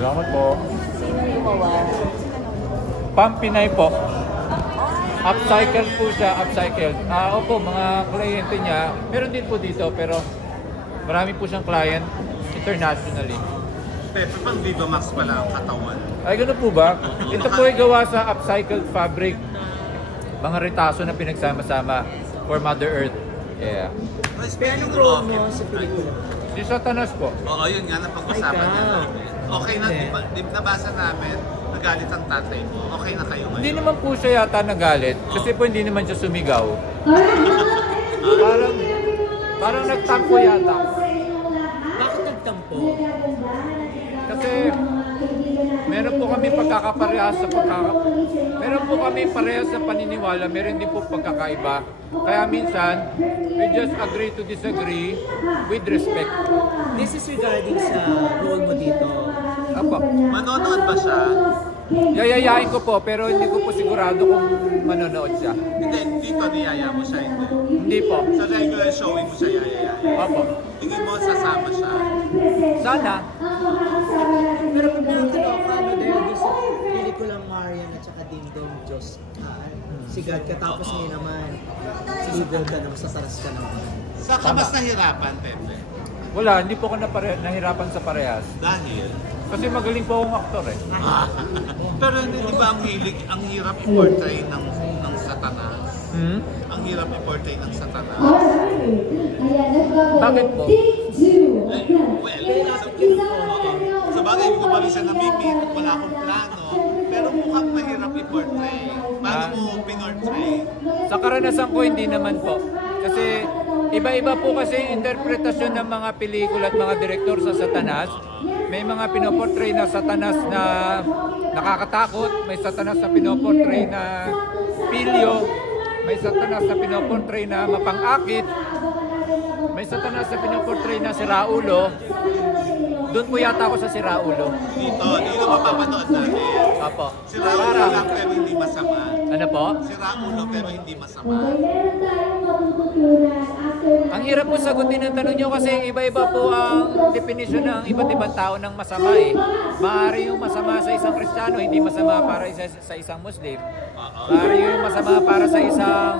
Salamat po. Sino gumawa? Pampinay po. Upcycle po siya, upcycle. Opo, mga kliyente niya, meron din po dito pero marami po siyang client internationally. Pepe, pang Viva Max pala ang katawan. Ay, gano'n po ba? Ito po ay gawa sa upcycled fabric. Mga retaso na pinagsama-sama for Mother Earth. Yeah. Pero anong role mo sa pelikula? Si Satanas po. Oo, yun nga, napag-usapan niya namin. Okay na, di nabasa namin, nagalit ang tatay mo. Okay na kayo ngayon? Hindi naman po siya yata nagalit. Kasi po hindi naman siya sumigaw. parang nagtampo yata. Bakit nagtampo? Kasi meron po kami pagkakaparehas sa meron po kami parehas sa paniniwala, meron din po pagkakaiba. Kaya minsan, we just agree to disagree with respect. This is regarding sa role mo dito. Apo. Manonood ba siya? Yayayain ko po, pero hindi ko po sigurado kung manonood siya. Hindi, dito niyaya mo siya, hindi. Hindi po. Sa regular showing mo siya yayaya. Apo. Tingin mo sasama siya. Sana. Pero kung nakakaloka mo dahil doon sa pelikulang Marian at saka Ding Dong Diyos, sigad ka tapos ngayon naman, sisigad ka naman, sasaras ka naman. Sa ka mas nahirapan, Pepe? Wala, hindi po ako nahirapan sa parehas. Dahil? Kasi magaling po akong aktor eh. Pero hindi ba ang hirap i-portray ng Satanas? Ang hirap i-portray ng Satanas? Bakit po? Sa bagay, hindi ko pa rin siya namimit, wala akong plano, pero mukhang mahirap i-portray. Paano mo pinortray? Sa karanasan ko, hindi naman po. Kasi iba-iba po kasi interpretasyon ng mga pelikula at mga direktor sa Satanas. May mga pinoportray na Satanas na nakakatakot, may Satanas na pinoportray na pilyo, may Satanas na pinoportray na mapang-akit, may Satanas na pinoportray na si Raulo. Doon po yata ako sa si Raulo. Dito mapapanood natin. Apo. Si Raulo lang pero hindi masama. Ano po? Si Raulo pero hindi masama. Ang hirap po sagutin ang tanong nyo kasi iba-iba po ang definition ng iba't ibang tao ng masama eh. Maaari yung masama sa isang Kristiyano, hindi masama para sa isang Muslim. Maaari yung masama para sa isang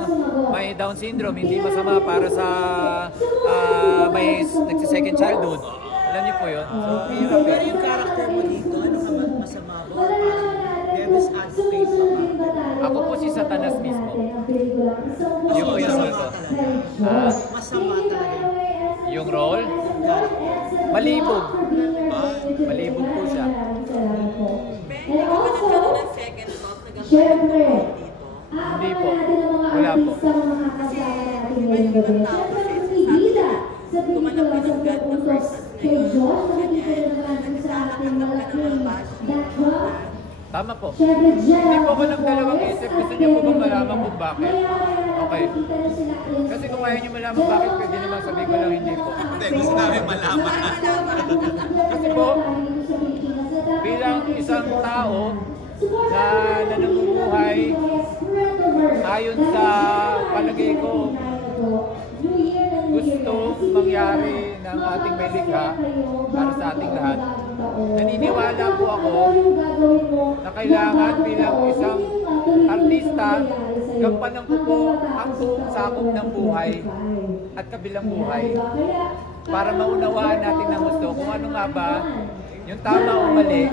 may Down syndrome, hindi masama para sa may nagsi-second childhood. Alam niyo po yun? So, hirap Pero yung character mo dito, ano ka masama ba? Or parang devil's advocate ba? Ako po si Satanas mismo. Yun po yung role ko. Masama talaga. Yung role? Malibog. Malibog po siya. Hindi ka ba nagkaroon ng second thought na gagawin dito? Hindi po. Wala po. Kasi di ba yung ibang tao kasi sabi na gumanap ka ng God na first ngayon, ganyan, nagtatanggap ka ng mga bashi. Tama po. Hindi po ako nagdalawang isip. Gusto niyo po ba malaman kung bakit? Okay. Kasi kung ayaw niyo malaman bakit, pwede naman sabihin ko lang hindi po. Hindi, gusto namin malaman. Kasi po, bilang isang tao na nanamumuhay, ayon sa palagay ko, gusto mangyari ng ating may likha para sa ating lahat. Naniniwala po ako na kailangan bilang isang artista, gampanan ko po ang buong sakop ng buhay at kabilang buhay para maunawaan natin ng gusto kung ano nga ba yung tama o mali,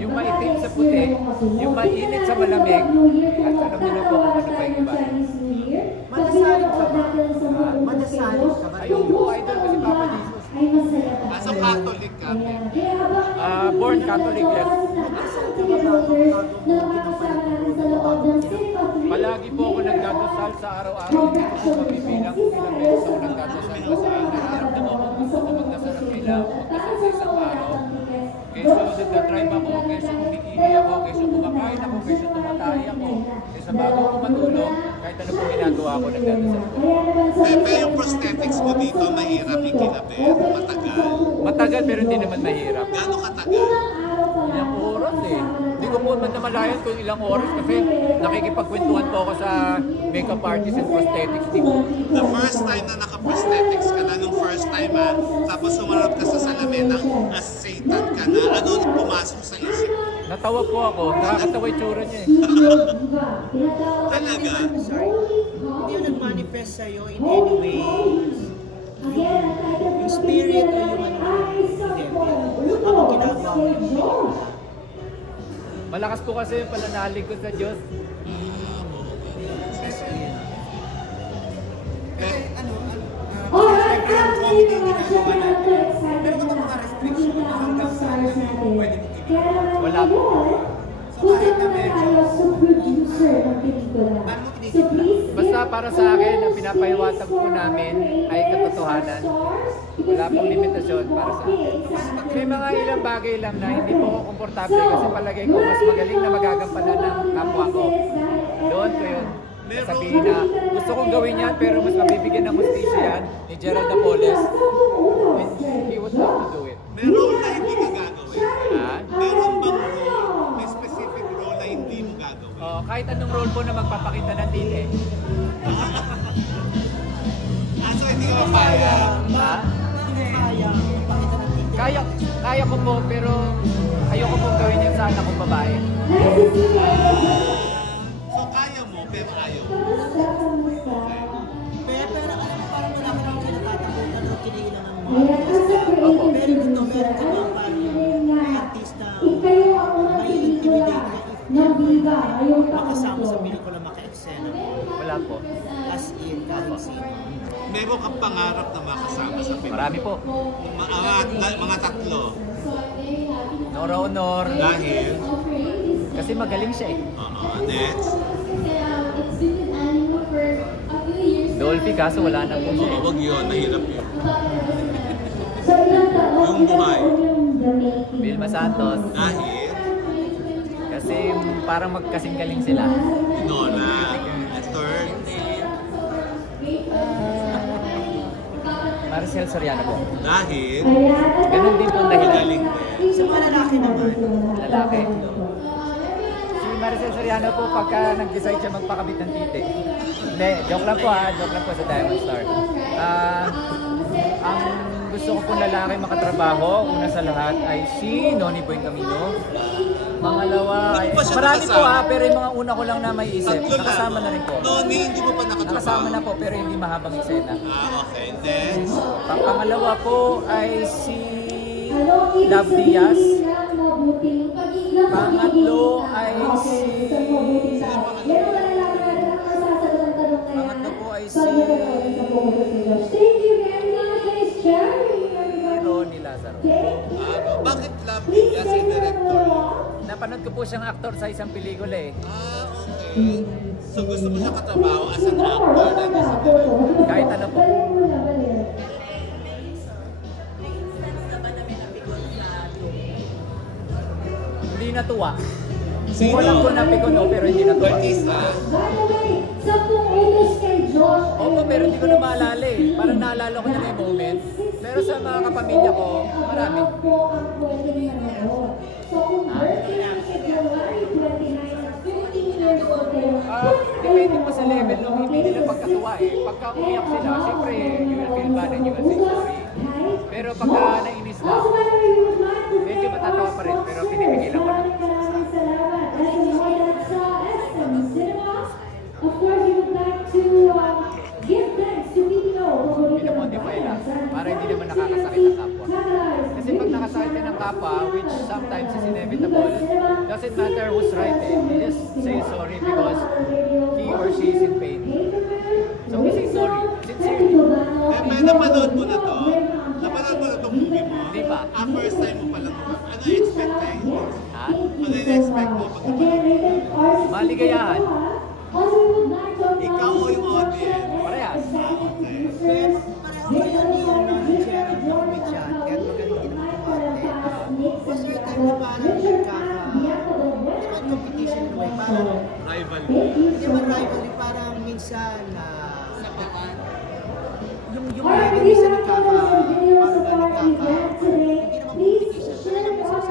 yung maitim sa puti, yung mainit sa malamig, at alam niyo po kung ano pa yung iba. Madasalin ka ba? Madasalin ka ba? Ayun po, idol ko si Papa Jesus. As a Catholic ka, Born Catholic, yes. Palagi po ako nagdadasal sa araw-araw. Hindi ko po mabibilang kung ilang beses ako nagdadasal. Kasi nararamdaman ko gusto ko magdasal ng ilang, magdasal sa isang araw. Kaysa nagda-drive ako, kaysa kumikili ako, kaysa kumakain ako, kaysa tumatay ako, kaysa bago ako matulog, kahit ano po ginagawa ko, nagdadasal ko. Pepe, yung prosthetics mo dito, mahirap ikinabit, matagal. Matagal pero hindi naman mahirap. Gano'ng katagal? Ilang oras eh. Hindi ko po man namalayan kung ilang oras kasi nakikipagkwentuhan po ako sa makeup artist and prosthetics team. The first time na naka-prosthetics ka na, nung first time tapos sumarap ka sa salamin ng as Satan ka na, ano pumasok sa Natawa po ako. Nakakatawa yung tsura niya eh. Talaga? Sorry. Hindi yung nag-manifest sa'yo in any way. Yung spirit o yung ano, hindi. Ako ginagawa mo yung pelikula. Malakas po kasi yung pananalig ko sa Diyos. Siyempre yung comedy yung ginagawa natin. Pero kung mga restriction na hanggang saan pwede mo kinig. Wala po. So kahit na medyo, paano mo kinig? Basta para sa akin, ang pinapahiwatig po namin ay katotohanan. Wala pong limitasyon para sa akin. May mga ilang bagay lang na hindi po ako komportable kasi palagay ko mas magaling na magagampanan ng kapwa ko. Doon ko yun. Sabihin na gusto kong gawin yan pero mas mabibigyan ng hustisya yan ni Gerald Napoles. And he would love to do it. May role na hindi ka gagawin. Ha? Meron bang role, may specific role na hindi mo gagawin? Oh, kahit anong role po na magpapakita ng tite. So hindi ka mapaya. Ha? Hindi mo kaya pakita ng titi. Kaya ko po pero ayoko pong gawin yan sa anak kong babae. So kaya mo, pero ayaw mo. Pero alam mo, parang wala ka naman kinatatakutan o kiniilan ng mga artista. Pero dito, meron ka mga parang artista may intimidate na if makasama sa pelikula maka-eksena mo. Wala po. As in, kahit sino. Meron kang pangarap na makasama sa pelikula. Marami po. Mga tatlo. Nora Honor. Dahil, Kasi magaling siya eh. next. Dolphy kaso wala na po siya eh. Huwag yun, mahirap yun. Yung buhay. Vilma Santos. Dahil, Kasi parang magkasing galing sila. Nora. And third, Maricel Soriano po. dahil, Ganun din po ang dahilan. galing din. Sa mga lalaki naman, Lalaki. Si Maricel Soriano po pagka nag-decide siya magpakabit ng titi. Hindi, joke lang po ha. Joke lang po sa Diamond Star. Ang gusto ko pong lalaki makatrabaho, una sa lahat ay si Noni Boy Camino. Mangalawa ay... Hindi pa siya Marami po nakasama. ha, pero yung mga una ko lang na may isip. Tatlo lang. Nakasama na rin po. Noni, hindi mo pa nakatrabaho. Nakasama na po pero hindi mahabang eksena. Okay. Next. Pangalawa po ay si Love Diaz. Pangatlo ay si... Pangatlo po ay si... Ronnie Lazaro. Bakit Lovely as a director? Napanood ko po siyang aktor sa isang pelikula eh. Okay. So gusto mo siya katrabaho as an actor na hindi sa director? Kahit ano po. May instance na ba na may nabigon sa Hindi natuwa. Sino? Wala ko napikon o pero hindi natuwa. Artista? Opo, pero hindi ko na maalala eh. Parang naalala ko na may moment. Pero sa mga kapamilya ko, marami. Depende po sa level ng hindi nila pagkatuwa eh. Pagka umiyak sila, siyempre, you will feel bad and you will say sorry. Pero pagka nainis na, medyo matatawa pa rin, pero pinipigilan ko na. Of course, we would like to give thanks to PTO for Pinamodify lang, para hindi naman nakakasakit ang kapwa. Kasi pag nakasakit ka ng kapwa, which sometimes is inevitable, doesn't matter who's right eh. You just say sorry because he or she is in pain. So we say sorry, sincerely. Eh, may napanood mo na to? Napanood mo na itong movie mo? Hindi pa. First time mo pala. Ano expect ka? Ha? Ano expect mo pag napanood mo? Maligayahan. Ikaw o yung audience? Parehas. Okay. pero pareho kayo ni Gerald ng Michan, kahit magaling din ang kumarte. Was there a time na parang naman competition in a way, parang Rival. hindi naman rivalry, parang minsan yung mga minsan hindi naman competition, pero lang minsan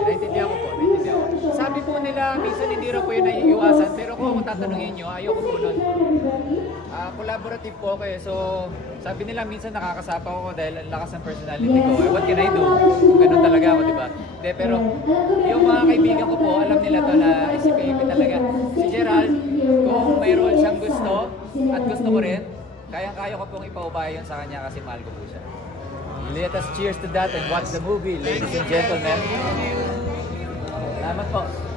Naintindihan ko po, naintindihan ko. sabi po nila, minsan hindi rin po yun naiiwasan. Pero kung tatanungin nyo, ayoko po nun. Collaborative po ako eh. So, sabi nila minsan nakakasapa ko dahil ang lakas ng personality ko. What can I do? Ganun talaga ako, di ba? De, pero yung mga kaibigan ko po, alam nila to na si Baby talaga. Si Gerald, kung may role siyang gusto at gusto ko rin, kayang-kaya ko pong ipaubaya yun sa kanya kasi mahal ko po siya. Let us cheers to that and watch the movie, ladies and gentlemen. Salamat po.